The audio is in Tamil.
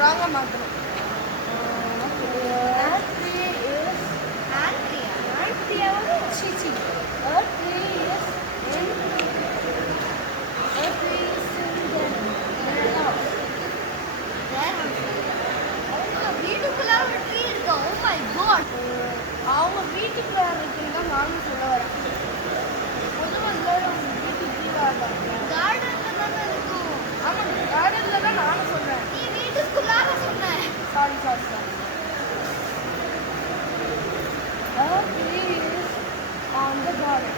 ராங்காக மாற்றணும். அவங்க வீட்டுக்குள்ள இருக்குன்னு தான் நானும் சொல்ல வரேன். பொதுவாக எல்லாரும் வீட்டுக்கு கார்டன்ல தானே இருக்கும். ஆமாம், கார்டன்ல தான் நானும் சொல்றேன். நீ வீட்டுக்குள்ளார சொன்ன. Sorry. A tree is on the garden.